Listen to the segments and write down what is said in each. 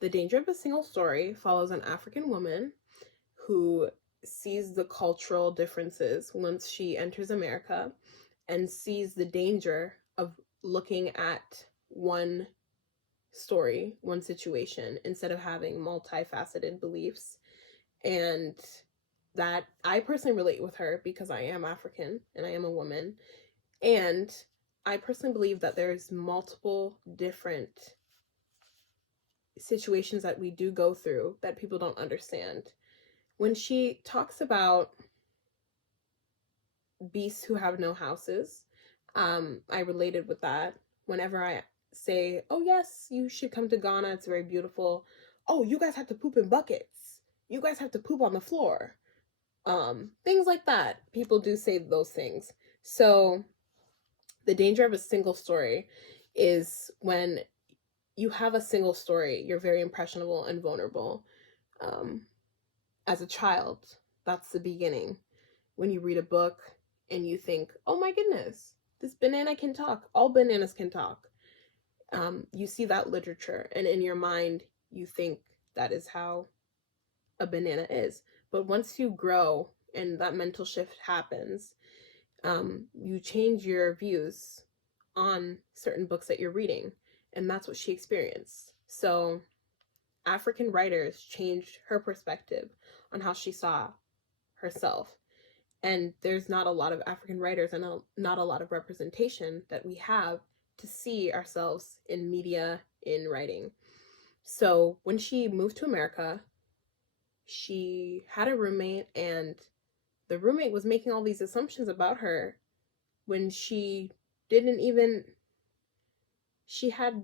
The Danger of a Single Story follows an African woman who sees the cultural differences once she enters America and sees the danger of looking at one story, one situation, instead of having multifaceted beliefs. And that I personally relate with her because I am African and I am a woman. And I personally believe that there's multiple different situations that we do go through that people don't understand. When she talks about beasts who have no houses, I related with that. Whenever I say, oh yes, you should come to Ghana, it's very beautiful. Oh, you guys have to poop in buckets. You guys have to poop on the floor. Things like that. People do say those things. So the danger of a single story is when you have a single story, you're very impressionable and vulnerable. Um, as a child, that's the beginning. When you read a book and you think, oh my goodness, this banana can talk. All bananas can talk. You see that literature, and in your mind, you think that is how a banana is. But once you grow and that mental shift happens, you change your views on certain books that you're reading. And that's what she experienced. So African writers changed her perspective on how she saw herself. And there's not a lot of African writers and not a lot of representation that we have to see ourselves in media, in writing. So when she moved to America, she had a roommate, and the roommate was making all these assumptions about her when she didn't even she had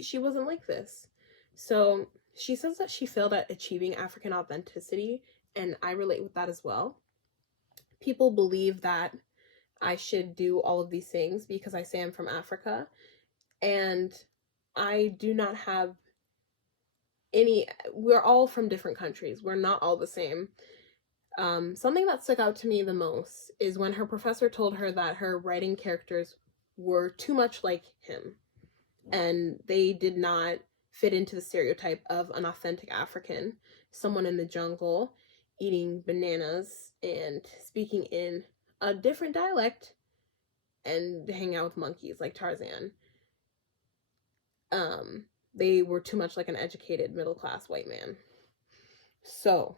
she wasn't like this. So she says that she failed at achieving African authenticity, and I relate with that as well. People believe that I should do all of these things because I say I'm from Africa, and I do not have we're all from different countries. We're not all the same. Something that stuck out to me the most is when her professor told her that her writing characters were too much like him, and they did not fit into the stereotype of an authentic African, someone in the jungle, eating bananas and speaking in a different dialect and hanging out with monkeys like Tarzan. Um, they were too much like an educated middle class white man. So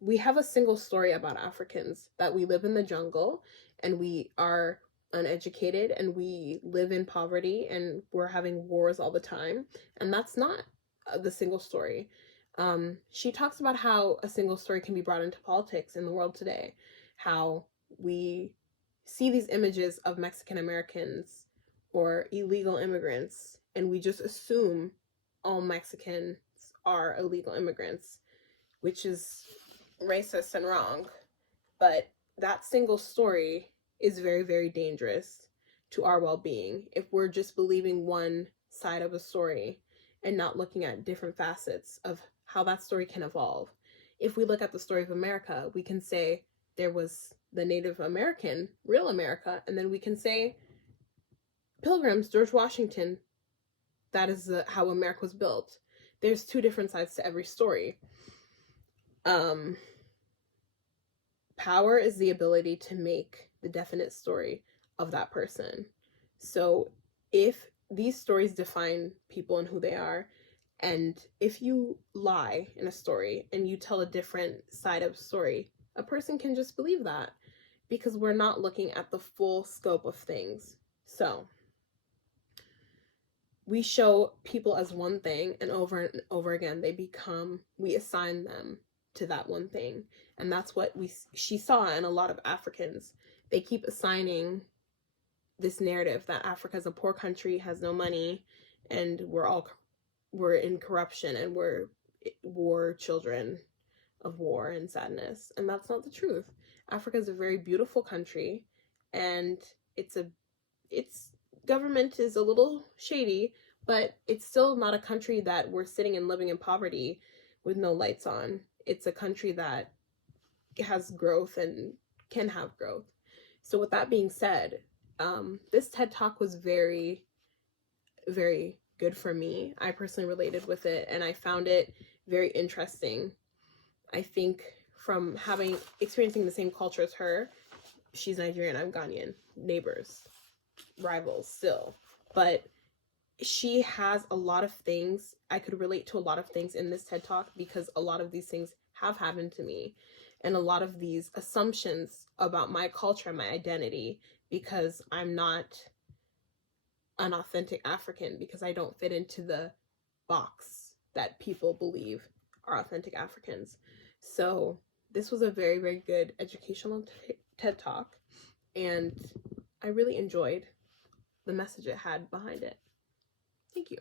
we have a single story about Africans that we live in the jungle and we are uneducated and we live in poverty and we're having wars all the time. And that's not the single story. She talks about how a single story can be brought into politics in the world today, how we see these images of Mexican Americans or illegal immigrants and we just assume all Mexicans are illegal immigrants, which is racist and wrong. But that single story is very, very dangerous to our well being if we're just believing one side of a story and not looking at different facets of how that story can evolve. If we look at the story of America, we can say there was the Native American, real America, and then we can say Pilgrims, George Washington, that is how America was built. There's two different sides to every story. Power is the ability to make the definite story of that person. So if these stories define people and who they are, and if you lie in a story and you tell a different side of story, a person can just believe that because we're not looking at the full scope of things. So we show people as one thing, and over again we assign them to that one thing. And that's what she saw in a lot of Africans. They keep assigning this narrative that Africa is a poor country, has no money, and we're in corruption and we're children of war and sadness. And that's not the truth. Africa is a very beautiful country, and its government is a little shady, but it's still not a country that we're sitting and living in poverty with no lights on. It's a country that has growth and can have growth. So with that being said, this TED Talk was very, very good for me. I personally related with it, and I found it very interesting. I think from experiencing the same culture as her, she's Nigerian, I'm Ghanaian, neighbors, rivals still, but she has a lot of things. I could relate to a lot of things in this TED Talk because a lot of these things have happened to me, and a lot of these assumptions about my culture and my identity, because I'm not an authentic African, because I don't fit into the box that people believe are authentic Africans. So this was a very, very good educational TED Talk, and I really enjoyed the message it had behind it. Thank you.